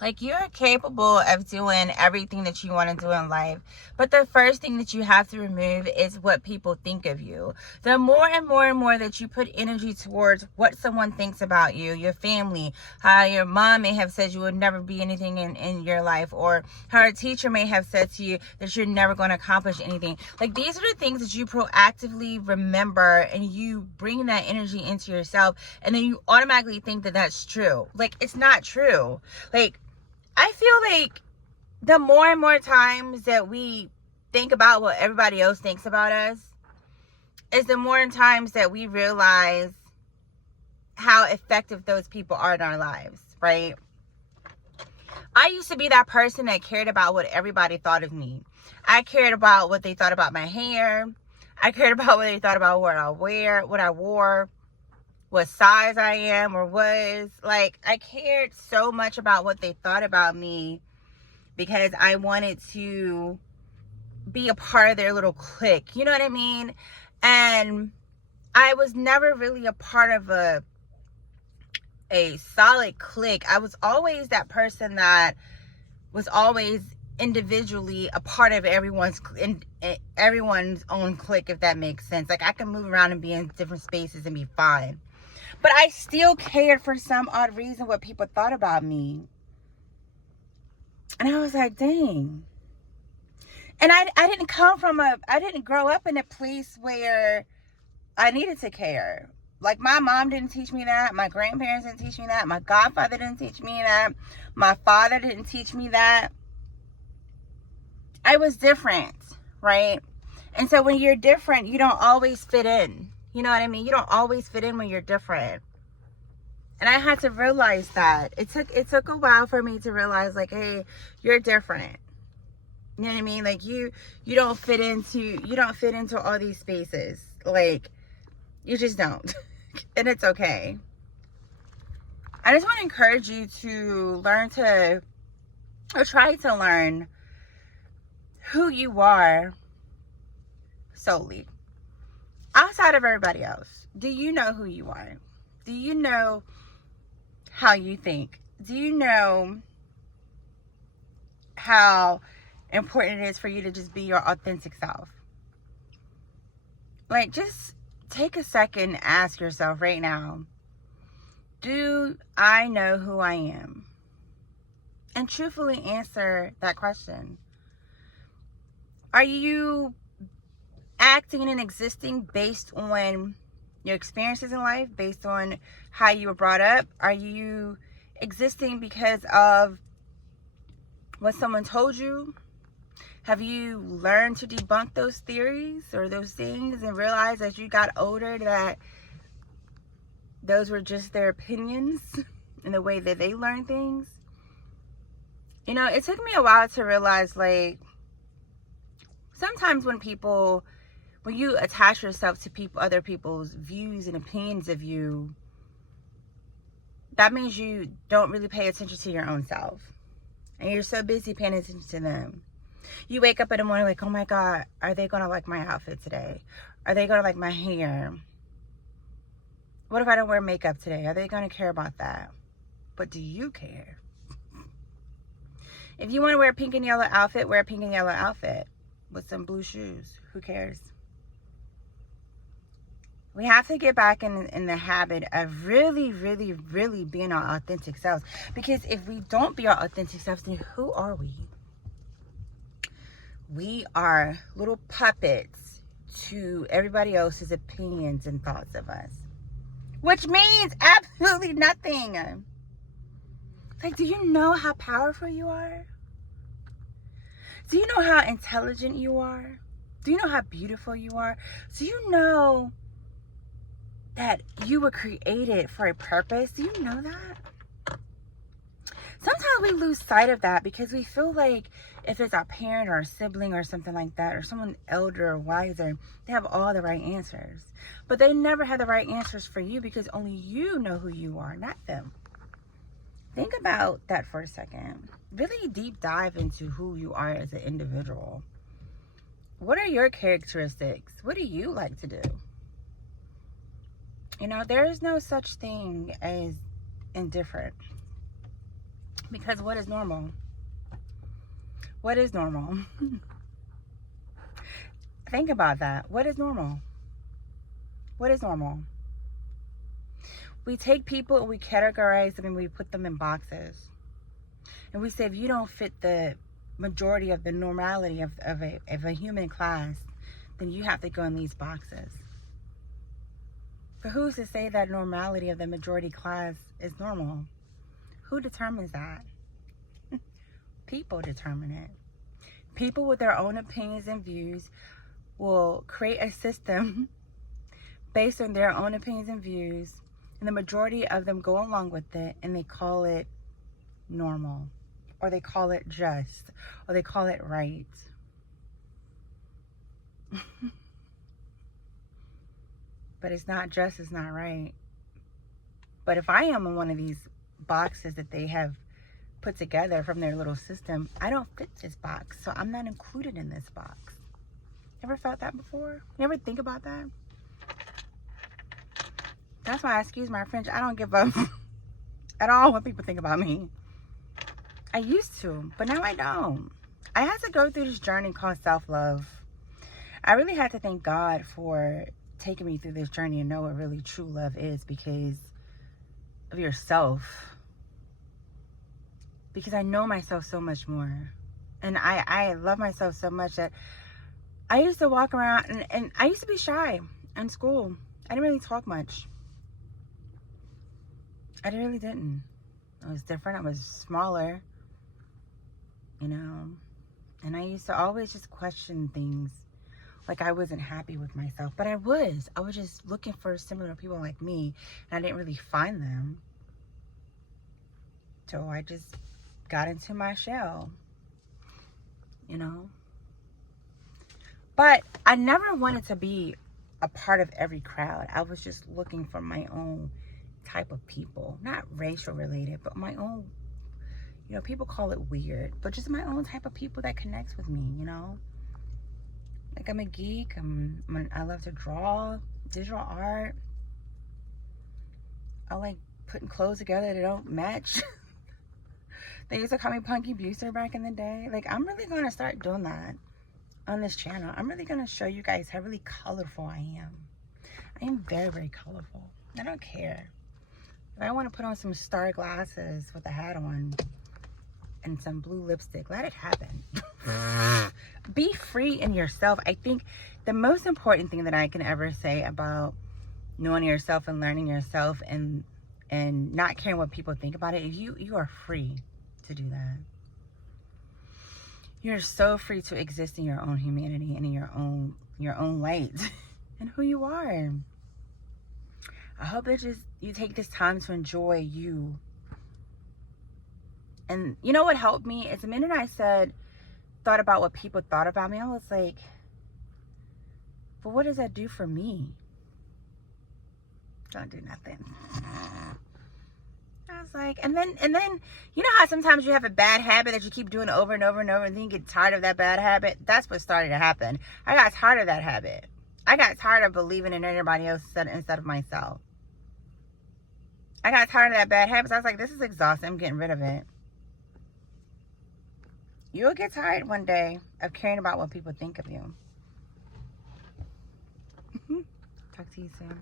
Like, you're capable of doing everything that you want to do in life. But the first thing that you have to remove is what people think of you. The more and more and more that you put energy towards what someone thinks about you, your family, how your mom may have said you would never be anything in your life, or how a teacher may have said to you that you're never going to accomplish anything. Like, these are the things that you proactively remember, and you bring that energy into yourself, and then you automatically think that that's true. Like, it's not true. Like, I feel like the more and more times that we think about what everybody else thinks about us is the more times that we realize how effective those people are in our lives, right? I used to be that person that cared about what everybody thought of me. I cared about what they thought about my hair. I cared about what they thought about what I wore, what size I am or was. Like, I cared so much about what they thought about me because I wanted to be a part of their little clique. You know what I mean? And I was never really a part of a solid clique. I was always that person that was always individually a part of everyone's own clique, if that makes sense. Like, I can move around and be in different spaces and be fine. But I still cared for some odd reason what people thought about me. And I was like, dang. And I didn't grow up in a place where I needed to care. Like, my mom didn't teach me that. My grandparents didn't teach me that. My godfather didn't teach me that. My father didn't teach me that. I was different, right? And so when you're different, you don't always fit in. You know what I mean? You don't always fit in when you're different. And I had to realize that. It took a while for me to realize, like, hey, you're different. You know what I mean? Like, you don't fit into all these spaces. Like, you just don't. And it's okay. I just want to encourage you to try to learn who you are solely. Outside of everybody else, do you know who you are? Do you know how you think? Do you know how important it is for you to just be your authentic self? Like, just take a second and ask yourself right now, do I know who I am? And truthfully answer that question. Are you acting and existing based on your experiences in life, based on how you were brought up? Are you existing because of what someone told you? Have you learned to debunk those theories or those things and realize as you got older that those were just their opinions and the way that they learn things? You know, it took me a while to realize, like, sometimes when you attach yourself to other people's views and opinions of you, that means you don't really pay attention to your own self. And you're so busy paying attention to them. You wake up in the morning like, oh my God, are they going to like my outfit today? Are they going to like my hair? What if I don't wear makeup today? Are they going to care about that? But do you care? If you want to wear a pink and yellow outfit, wear a pink and yellow outfit with some blue shoes. Who cares? We have to get back in the habit of really, really, really being our authentic selves. Because if we don't be our authentic selves, then who are we? We are little puppets to everybody else's opinions and thoughts of us. Which means absolutely nothing. Like, do you know how powerful you are? Do you know how intelligent you are? Do you know how beautiful you are? Do you know that you were created for a purpose? Do you know that? Sometimes we lose sight of that because we feel like if it's our parent or a sibling or something like that, or someone elder or wiser, they have all the right answers. But they never have the right answers for you because only you know who you are, not them. Think about that for a second. Really deep dive into who you are as an individual. What are your characteristics? What do you like to do? You know, there is no such thing as indifferent. Because what is normal? What is normal? Think about that. What is normal? What is normal? We take people and we categorize them and we put them in boxes. And we say, if you don't fit the majority of the normality of a human class, then you have to go in these boxes. But who's to say that normality of the majority class is normal? Who determines that? People determine it. People with their own opinions and views will create a system based on their own opinions and views, and the majority of them go along with it, and they call it normal, or they call it just, or they call it right. But it's not just, it's not right. But if I am in one of these boxes that they have put together from their little system, I don't fit this box, so I'm not included in this box. Ever felt that before? You ever think about that? That's why, excuse my French, I don't give up at all what people think about me. I used to, but now I don't. I had to go through this journey called self-love. I really had to thank God for taking me through this journey and know what really true love is, because of yourself. Because I know myself so much more. And I love myself so much that I used to walk around and I used to be shy in school. I didn't really talk much. I really didn't. I was different. I was smaller, you know. And I used to always just question things. Like I wasn't happy with myself. But I was just looking for similar people like me. And I didn't really find them. So I just got into my shell, you know. But I never wanted to be a part of every crowd. I was just looking for my own type of people, not racial related, but my own, you know, people call it weird, but just my own type of people that connects with me, you know. Like I'm a geek. I love to draw, digital art. I like putting clothes together that don't match. They used to call me Punky Buser back in the day. Like, I'm really going to start doing that on this channel. I'm really going to show you guys how really colorful I am. I am very, very colorful. I don't care. If I want to put on some star glasses with a hat on and some blue lipstick, let it happen. Be free in yourself. I think the most important thing that I can ever say about knowing yourself and learning yourself and not caring what people think about it is you are free to do that. You're so free to exist in your own humanity and in your own light and who you are. I hope that you take this time to enjoy you. And you know what helped me is the minute I thought about what people thought about me, I was like, but what does that do for me? Don't do nothing. I was like, and then, you know how sometimes you have a bad habit that you keep doing over and over and over, and then you get tired of that bad habit? That's what started to happen. I got tired of that habit. I got tired of believing in everybody else instead of myself. I got tired of that bad habit. So I was like, this is exhausting. I'm getting rid of it. You'll get tired one day of caring about what people think of you. Talk to you soon.